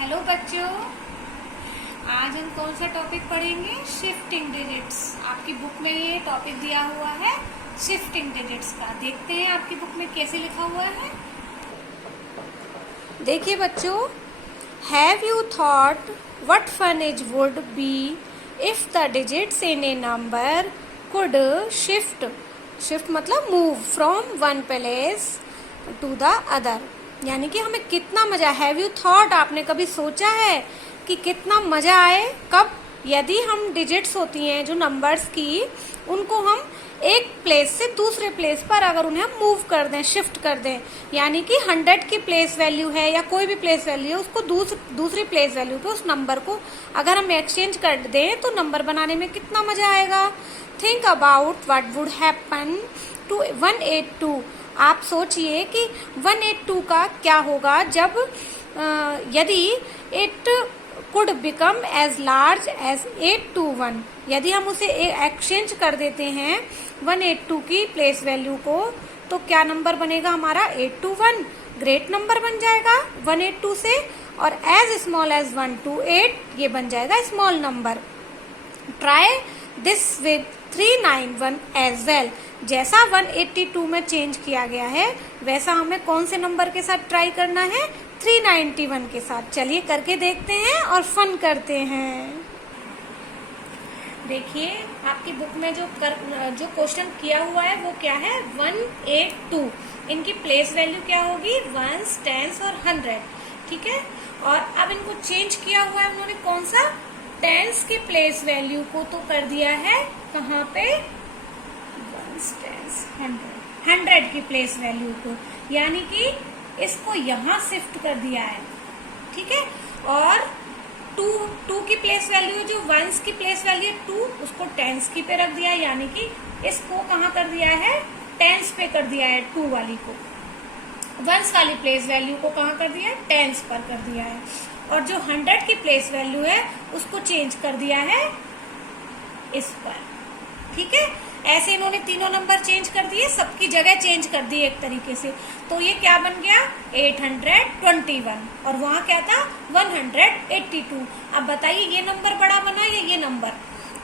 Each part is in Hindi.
हेलो बच्चों, आज हम कौन सा टॉपिक पढ़ेंगे? Shifting digits. आपकी बुक में ये टॉपिक दिया हुआ है शिफ्टिंग डिजिट्स का। देखते हैं आपकी बुक में कैसे लिखा हुआ है। देखिए बच्चों, have you thought what fun it would be if the digits in a number could shift मतलब move from one place to the other. यानी कि हमें कितना मजा, हैव यू थॉट, आपने कभी सोचा है कि कितना मजा आए कब यदि हम डिजिट्स होती हैं जो नंबर्स की, उनको हम एक प्लेस से दूसरे प्लेस पर अगर उन्हें हम मूव कर दें, शिफ्ट कर दें। यानी कि 100 की प्लेस वैल्यू है या कोई भी प्लेस वैल्यू है, उसको दूसरी प्लेस वैल्यू पे उस नंबर को अगर हम एक्सचेंज कर दें तो नंबर बनाने में कितना मजा आएगा। Think about what would happen to 182। आप सोचिए कि 182 का क्या होगा जब यदि it could become as large as 821। यदि हम उसे एक्सचेंज कर देते हैं 182 की प्लेस वैल्यू को, तो क्या नंबर बनेगा हमारा? 821। ग्रेट नंबर बन जाएगा 182 से, और एज स्मॉल एज 128 ये बन जाएगा small number. Try this with 391 as well. जैसा 182 में चेंज किया गया है वैसा हमें कौन से नंबर के साथ ट्राई करना है? 391 के साथ। चलिए करके देखते हैं और फन करते हैं। देखिए आपकी बुक में जो क्वेश्चन किया हुआ है वो क्या है? 182। इनकी प्लेस वैल्यू क्या होगी? वंस, टेंस और 100। ठीक है, और अब इनको चेंज किया हुआ है उन्होंने कौन सा? टेंस की प्लेस वैल्यू को तो कर दिया है कहाँ पे? 100 की प्लेस वैल्यू को, यानी कि इसको यहां शिफ्ट कर दिया है। ठीक है, और 2 की प्लेस वैल्यू जो वंस की प्लेस वैल्यू 2, उसको टेंस की पे रख दिया है, यानी कि इसको कहाँ कर दिया है? टेंस पे कर दिया है। 2 वाली को, वंस वाली प्लेस वैल्यू को कहाँ कर दिया है? टेंस पर कर दिया है। और जो 100 की प्लेस वैल्यू है उसको चेंज कर दिया है इस पर। ठीक है, ऐसे इन्होंने तीनों नंबर चेंज कर दिए, सबकी जगह चेंज कर दी एक तरीके से। तो ये क्या बन गया? 821। और वहां क्या था? 182। अब बताइए ये नंबर बड़ा बना या ये नंबर?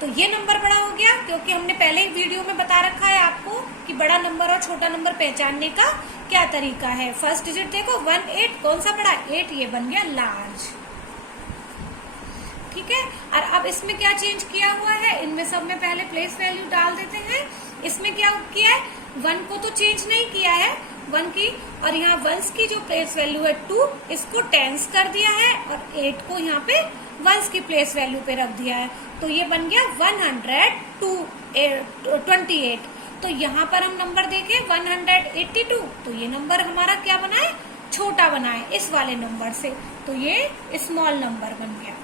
तो ये नंबर बड़ा हो गया, क्योंकि हमने पहले ही वीडियो में बता रखा है आपको कि बड़ा नंबर और छोटा नंबर पहचानने का क्या तरीका है। फर्स्ट डिजिट देखो 18, कौन सा बड़ा? 8, ये बन गया लार्ज। ठीक है, और अब इसमें क्या चेंज किया हुआ है? इनमें सब में पहले प्लेस वैल्यू डाल देते हैं। इसमें क्या किया है? 1 को तो चेंज नहीं किया है 1 की, और यहाँ वंस की जो प्लेस वैल्यू है 2, इसको टेंस कर दिया है, और 8 को यहाँ पे वंस की प्लेस वैल्यू पे रख दिया है। तो ये बन गया 128। तो यहाँ पर हम नंबर देखें 182, तो ये नंबर हमारा क्या बना है? छोटा बना है इस वाले नंबर से, तो ये स्मॉल नंबर बन गया।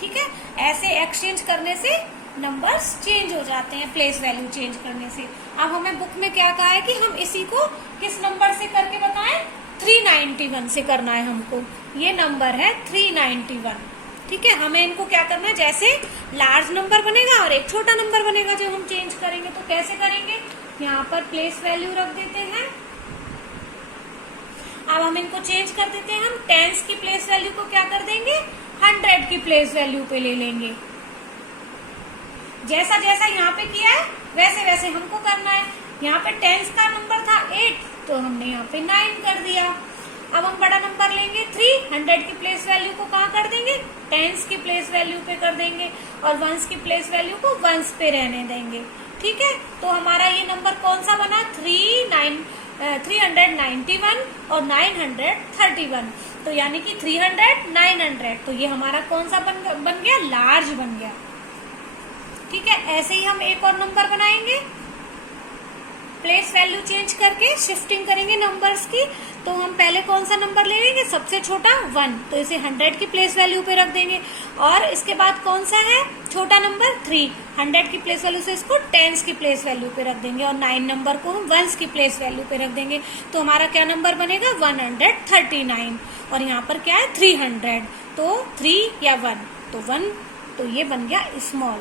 ठीक है, ऐसे एक्सचेंज करने से नंबर्स चेंज हो जाते हैं, प्लेस वैल्यू चेंज करने से। अब हमें बुक में क्या कहा है कि हम इसी को किस नंबर से करके बताएं? 391 से करना है हमको। ये नंबर है 391। ठीक है, हमें इनको क्या करना है? जैसे लार्ज नंबर बनेगा और एक छोटा नंबर बनेगा जो हम चेंज करेंगे, तो कैसे करेंगे? यहाँ पर प्लेस वैल्यू रख देते हैं। अब हम इनको चेंज कर देते हैं। हम टेंस की प्लेस वैल्यू को क्या कर देंगे? 100 की प्लेस वैल्यू पे ले लेंगे। जैसा जैसा यहाँ पे किया है वैसे वैसे हमको करना है। यहाँ पे टेंस का नंबर था 8, तो हमने यहाँ पे 9 कर दिया। अब हम बड़ा नंबर लेंगे 3, 100 की प्लेस वैल्यू को कहाँ कर देंगे? टेंस की प्लेस वैल्यू पे कर देंगे, और वंस की प्लेस वैल्यू को वंस पे रहने देंगे। ठीक है, तो हमारा ये नंबर कौन सा बना? 391 और 931। तो यानी कि 300, 900, तो ये हमारा कौन सा बन गया? लार्ज बन गया। ठीक है, ऐसे ही हम एक और नंबर बनाएंगे, प्लेस वैल्यू चेंज करके शिफ्टिंग करेंगे नंबर्स की। तो हम पहले कौन सा नंबर ले लेंगे? सबसे छोटा 1, तो इसे 100 की प्लेस वैल्यू पे रख देंगे। और इसके बाद कौन सा है? छोटा नंबर 3, 100 की प्लेस वैल्यू से इसको टेंस की प्लेस वैल्यू पे रख देंगे, और 9 नंबर को हम वंस की प्लेस वैल्यू पे रख देंगे। तो हमारा क्या नंबर बनेगा? 139। और यहाँ पर क्या है? 300, तो 3 या 1, तो 1, तो ये बन गया स्मॉल।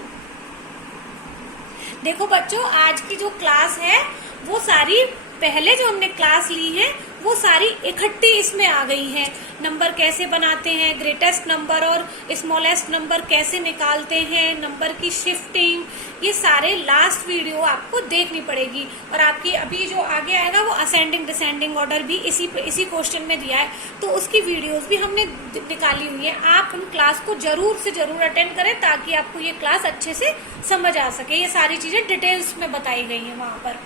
देखो बच्चों, आज की जो क्लास है वो सारी पहले जो हमने क्लास ली है वो सारी इकट्ठी इसमें आ गई हैं। नंबर कैसे बनाते हैं, ग्रेटेस्ट नंबर और स्मॉलेस्ट नंबर कैसे निकालते हैं, नंबर की शिफ्टिंग, ये सारे लास्ट वीडियो आपको देखनी पड़ेगी। और आपकी अभी जो आगे आएगा वो असेंडिंग डिसेंडिंग ऑर्डर भी इसी क्वेश्चन में दिया है, तो उसकी वीडियोस भी हमने निकाली हुई है। आप उन क्लास को जरूर से जरूर अटेंड करें ताकि आपको ये क्लास अच्छे से समझ आ सके। ये सारी चीजें डिटेल्स में बताई गई है वहां पर।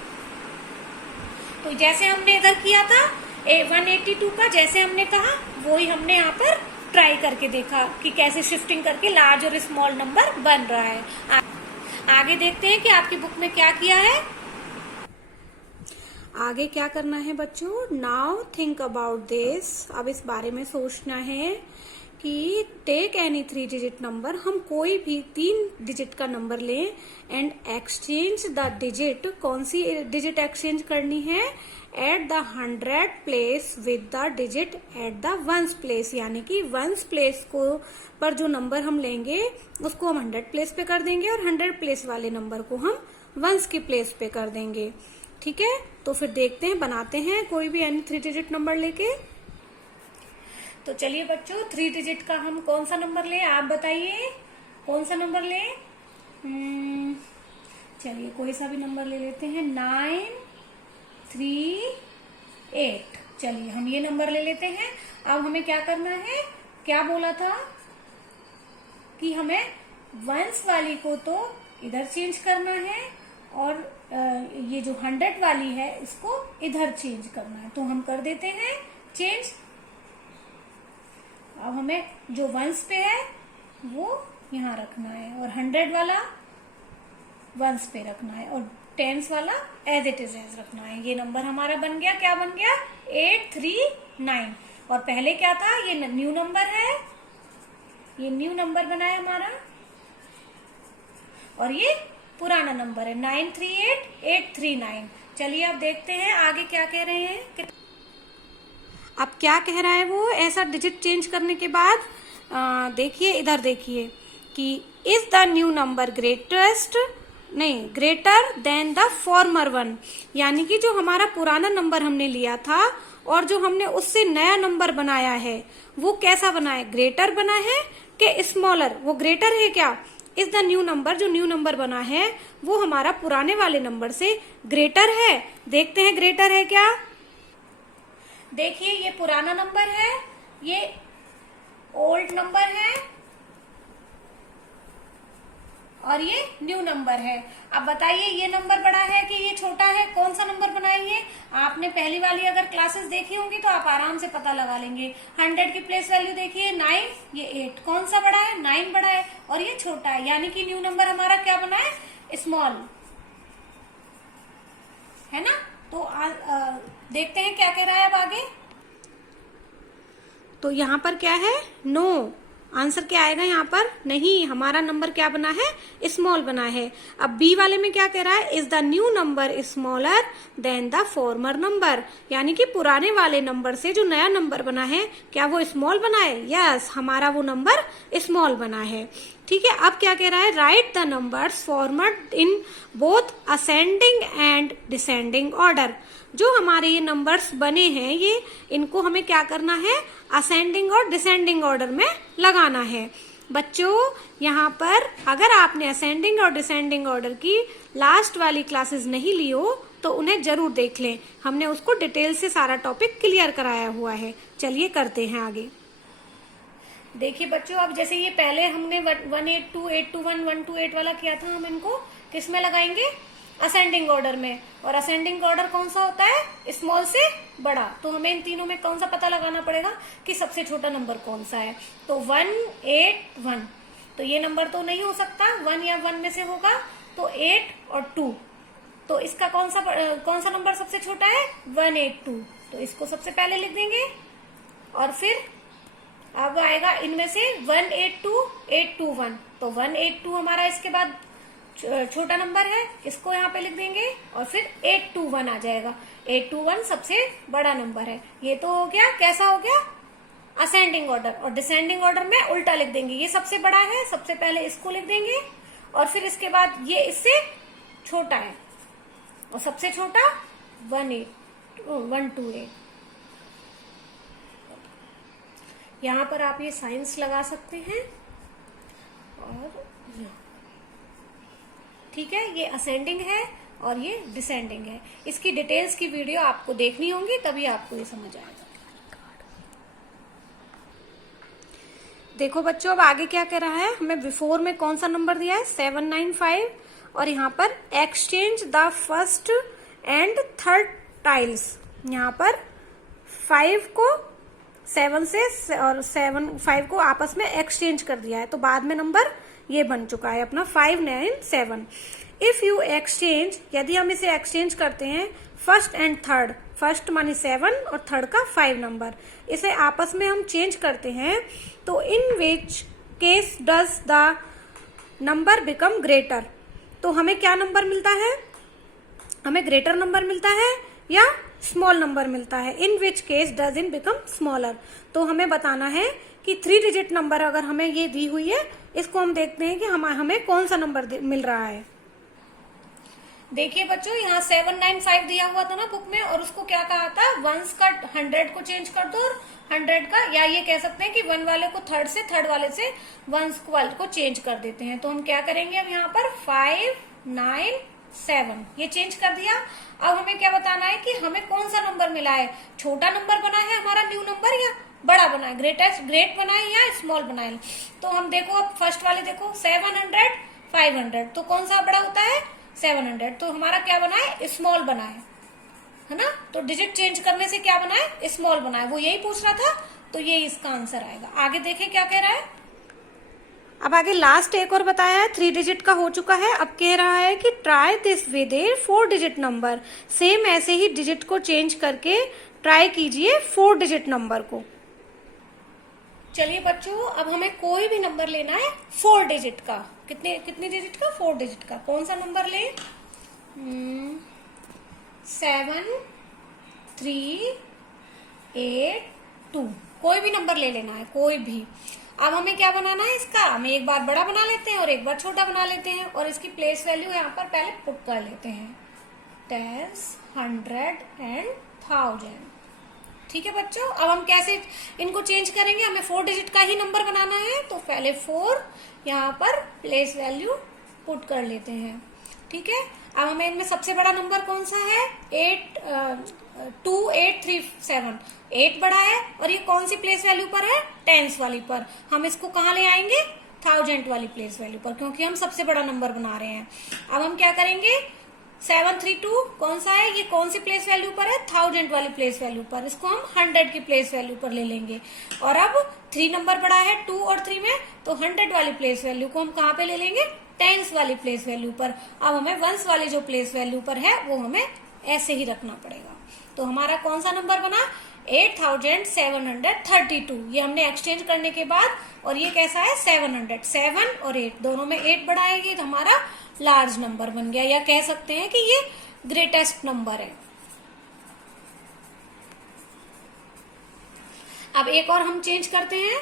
तो जैसे हमने इधर किया था 182 का, जैसे हमने कहा वही हमने यहाँ पर ट्राई करके देखा कि कैसे शिफ्टिंग करके लार्ज और स्मॉल नंबर बन रहा है। आगे देखते हैं कि आपकी बुक में क्या किया है। आगे क्या करना है बच्चों, नाउ थिंक अबाउट दिस। अब इस बारे में सोचना है कि टेक एनी 3 डिजिट नंबर, हम कोई भी 3 डिजिट का नंबर लें एंड एक्सचेंज द डिजिट, कौन सी डिजिट एक्सचेंज करनी है, at the 100 place with the digit at the ones place, यानी कि वंस प्लेस को पर जो नंबर हम लेंगे उसको हम 100 प्लेस पे कर देंगे और 100 प्लेस वाले नंबर को हम वंस की प्लेस पे कर देंगे। ठीक है, तो फिर देखते हैं, बनाते हैं कोई भी एनी 3 डिजिट नंबर लेके। तो चलिए बच्चों 3 डिजिट का हम कौन सा नंबर लें, आप बताइए कौन सा नंबर लें। चलिए कोई सा भी नंबर ले लेते हैं, 9 3 8। चलिए हम ये नंबर ले लेते हैं। अब हमें क्या करना है, क्या बोला था कि हमें वंस वाली को तो इधर चेंज करना है और ये जो 100 वाली है इसको इधर चेंज करना है, तो हम कर देते हैं चेंज। अब हमें जो वंस पे है वो यहाँ रखना है और 100 वाला वंस पे रखना है और टेंस वाला एज इट इज रखना है। ये नंबर हमारा बन गया, क्या बन गया, 839। और पहले क्या था, ये न्यू नंबर है, ये न्यू नंबर बना है हमारा, और ये पुराना नंबर है 938839। चलिए अब देखते हैं आगे क्या कह रहे हैं। अब क्या कह रहा है वो, ऐसा डिजिट चेंज करने के बाद देखिए इधर देखिए कि is the new number greater than the former one, यानी कि जो हमारा पुराना नंबर हमने लिया था और जो हमने उससे नया नंबर बनाया है वो कैसा बना है, ग्रेटर बना है कि स्मॉलर, वो ग्रेटर है क्या, इज द न्यू नंबर, जो न्यू नंबर बना है वो हमारा पुराने वाले नंबर से ग्रेटर है। देखते हैं ग्रेटर है क्या। देखिए ये पुराना नंबर है, ये ओल्ड नंबर है और ये न्यू नंबर है। अब बताइए ये नंबर बड़ा है कि ये छोटा है, कौन सा नंबर बनाइए। आपने पहली वाली अगर क्लासेस देखी होंगी तो आप आराम से पता लगा लेंगे। 100 की प्लेस वैल्यू देखिए 9, ये 8, कौन सा बड़ा है, 9 बड़ा है और ये छोटा है, यानी कि न्यू नंबर हमारा क्या बना है, स्मॉल है ना। तो देखते हैं क्या कह रहा है अब आगे। तो यहाँ पर क्या है, नो, आंसर क्या आएगा यहाँ पर, नहीं, हमारा नंबर क्या बना है, स्मॉल बना है। अब बी वाले में क्या कह रहा है, is the new number smaller than the former number, यानी कि पुराने वाले नंबर से जो नया नंबर बना है क्या वो स्मॉल बना है, यस, हमारा वो नंबर स्मॉल बना है। ठीक है, अब क्या कह रहा है, right the numbers format in both ascending and descending order, जो हमारे ये नंबर्स बने हैं ये इनको हमें क्या करना है, असेंडिंग और डिसेंडिंग ऑर्डर में लगाना है। बच्चों यहाँ पर अगर आपने असेंडिंग और डिसेंडिंग ऑर्डर की लास्ट वाली क्लासेस नहीं ली हो तो उन्हें जरूर देख लें, हमने उसको डिटेल से सारा टॉपिक क्लियर कराया हुआ है। चलिए करते हैं आगे। देखिए बच्चों, अब जैसे ये पहले हमने 182, 821, 128 वाला किया था, हम इनको किसमें लगाएंगे, असेंडिंग ऑर्डर में। और असेंडिंग ऑर्डर कौन सा होता है, स्मॉल से बड़ा। तो हमें इन तीनों में कौन सा पता लगाना पड़ेगा कि सबसे छोटा नंबर कौन सा है। तो 181, तो ये नंबर तो नहीं हो सकता, 1 या 1 में से होगा, तो 8 और 2, तो इसका कौन सा नंबर सबसे छोटा है, 182, तो इसको सबसे पहले लिख देंगे। और फिर अब आएगा इनमें से 182, 821, तो 182 हमारा इसके बाद छोटा नंबर है, इसको यहाँ पे लिख देंगे और फिर 821 आ जाएगा। 821 सबसे बड़ा नंबर है। ये तो हो गया, कैसा हो गया, असेंडिंग ऑर्डर। और डिसेंडिंग ऑर्डर में उल्टा लिख देंगे, ये सबसे बड़ा है, सबसे पहले इसको लिख देंगे और फिर इसके बाद ये इससे छोटा है और सबसे छोटा 128, यहाँ पर आप ये साइंस लगा सकते हैं और ठीक है, ये असेंडिंग है और ये डिसेंडिंग है। इसकी डिटेल्स की वीडियो आपको देखनी होंगी, तभी आपको ये समझ आएगा। देखो बच्चों, अब आगे क्या कह रहा है, हमें बिफोर में कौन सा नंबर दिया है 795, और यहाँ पर exchange the first and third tiles. यहाँ पर 5 को 7 से और 5 को आपस में एक्सचेंज कर दिया है, तो बाद में नंबर ये बन चुका है अपना 597। इफ यू एक्सचेंज, यदि हम इसे एक्सचेंज करते हैं फर्स्ट एंड थर्ड, फर्स्ट मानी 7 और थर्ड का 5 नंबर, इसे आपस में हम चेंज करते हैं, तो in which case does the number become greater. तो हमें क्या नंबर मिलता है, हमें ग्रेटर नंबर मिलता है या स्मॉल नंबर मिलता है। In which case does it become smaller. तो हमें बताना है कि 3 डिजिट नंबर अगर हमें ये दी हुई है, इसको हम देखते हैं कि हमें कौन सा नंबर मिल रहा है। देखिए बच्चों, यहाँ 795 दिया हुआ था ना बुक में, और उसको क्या कहा था, वंस का 100 को चेंज कर दो, और 100 का, या ये कह सकते हैं कि 1 वाले को थर्ड से, थर्ड वाले से वंस वाले को चेंज कर देते हैं। तो हम क्या करेंगे, अब यहाँ पर 597 ये चेंज कर दिया। अब हमें क्या बताना है कि हमें कौन सा नंबर मिला है, छोटा नंबर बना है हमारा न्यू नंबर, या बड़ा बना है, ग्रेट बना है या स्मॉल बना है। तो हम देखो, अब फर्स्ट वाले देखो 700 500, तो कौन सा बड़ा होता है 700, तो हमारा क्या बना है, स्मॉल बना है ना। तो डिजिट चेंज करने से क्या बना है, स्मॉल बना है, वो यही पूछ रहा था, तो ये इसका आंसर आएगा। आगे देखें क्या कह रहा है। अब आगे लास्ट एक और बताया है, 3 डिजिट का हो चुका है। अब कह रहा है कि try this with A 4 digit number. Same ऐसे ही डिजिट को चेंज करके ट्राई कीजिए 4 डिजिट नंबर को। चलिए बच्चों, अब हमें कोई भी नंबर लेना है 4 डिजिट का। कितने डिजिट का, 4 डिजिट का। कौन सा नंबर ले, 7 3 8 2, कोई भी नंबर ले लेना है, कोई भी। अब हमें क्या बनाना है इसका, हमें एक बार बड़ा बना लेते हैं और एक बार छोटा बना लेते हैं, और इसकी प्लेस वैल्यू यहाँ पर पहले पुट कर लेते हैं, 10 100 एंड 1000। ठीक है बच्चों, अब हम कैसे इनको चेंज करेंगे, हमें 4 डिजिट का ही नंबर बनाना है, तो पहले 4 यहाँ पर प्लेस वैल्यू पुट कर लेते हैं। ठीक है, अब हमें इनमें सबसे बड़ा नंबर कौन सा है, 2837, 8 बड़ा है, और ये कौन सी प्लेस वैल्यू पर है, टेंस वाली पर। हम इसको कहाँ ले आएंगे, 1000 वाली प्लेस वैल्यू पर, क्योंकि हम सबसे बड़ा नंबर बना रहे हैं। अब हम क्या करेंगे, 732 कौन सा है, ये कौन सी प्लेस वैल्यू पर है, 1000 वाली प्लेस वैल्यू पर, इसको हम 100 की प्लेस वैल्यू पर ले लेंगे। और अब 3 नंबर बड़ा है 2 और 3 में, तो 100 वाली प्लेस वैल्यू को हम कहाँ पे ले लेंगे, टेंस वाली प्लेस वैल्यू पर। अब हमें वंस वाली जो प्लेस वैल्यू पर है वो हमें ऐसे ही रखना पड़ेगा। तो हमारा कौन सा नंबर बना, 8732। ये हमने एक्सचेंज करने के बाद, और ये कैसा है 700, 7 और 8 दोनों में 8 बढ़ाएगी, तो हमारा लार्ज नंबर बन गया, या कह सकते हैं कि ये ग्रेटेस्ट नंबर है। अब एक और हम चेंज करते हैं,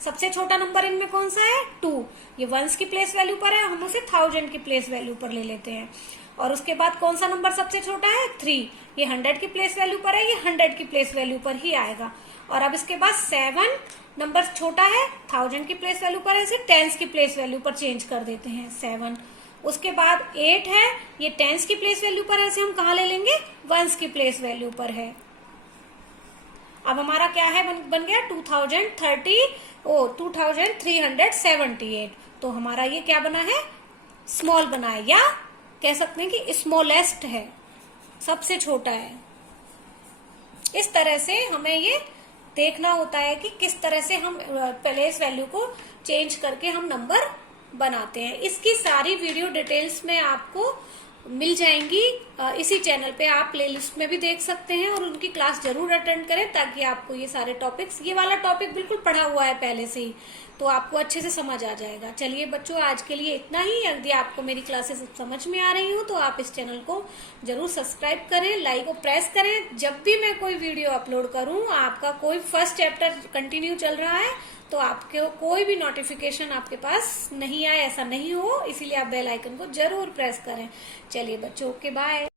सबसे छोटा नंबर इनमें कौन सा है, 2। ये वंस की प्लेस वैल्यू पर है, हम उसे 1000 की प्लेस वैल्यू पर ले लेते हैं। और उसके बाद कौन सा नंबर सबसे छोटा है, 3। ये 100 की प्लेस वैल्यू पर है, ये 100 की प्लेस वैल्यू पर ही आएगा। और अब इसके बाद 7 नंबर छोटा है, 1000 की प्लेस वैल्यू पर है, इसे टेंस की प्लेस वैल्यू पर चेंज कर देते हैं, 7। उसके बाद 8 है, ये टेंस की प्लेस वैल्यू पर है, इसे हम कहाँ ले लेंगे, वंस की प्लेस वैल्यू पर है। अब हमारा क्या है, बन गया 2378। तो हमारा ये क्या बना है, स्मॉल बना है, या कह सकते हैं कि स्मॉलेस्ट है, सबसे छोटा है। इस तरह से हमें ये देखना होता है कि किस तरह से हम प्लेस वैल्यू को चेंज करके हम नंबर बनाते हैं। इसकी सारी वीडियो डिटेल्स में आपको मिल जाएंगी इसी चैनल पे, आप प्लेलिस्ट में भी देख सकते हैं, और उनकी क्लास जरूर अटेंड करें, ताकि आपको ये सारे टॉपिक्स, ये वाला टॉपिक बिल्कुल पढ़ा हुआ है पहले से ही, तो आपको अच्छे से समझ आ जाएगा। चलिए बच्चों, आज के लिए इतना ही। यदि आपको मेरी क्लासेस समझ में आ रही हो तो आप इस चैनल को जरूर सब्सक्राइब करें, लाइक को प्रेस करें। जब भी मैं कोई वीडियो अपलोड करूं, आपका कोई फर्स्ट चैप्टर कंटिन्यू चल रहा है, तो आपको कोई भी नोटिफिकेशन आपके पास नहीं आए, ऐसा नहीं हो, इसीलिए आप बेल आइकन को जरूर प्रेस करें। चलिए बच्चों, ओके, बाय।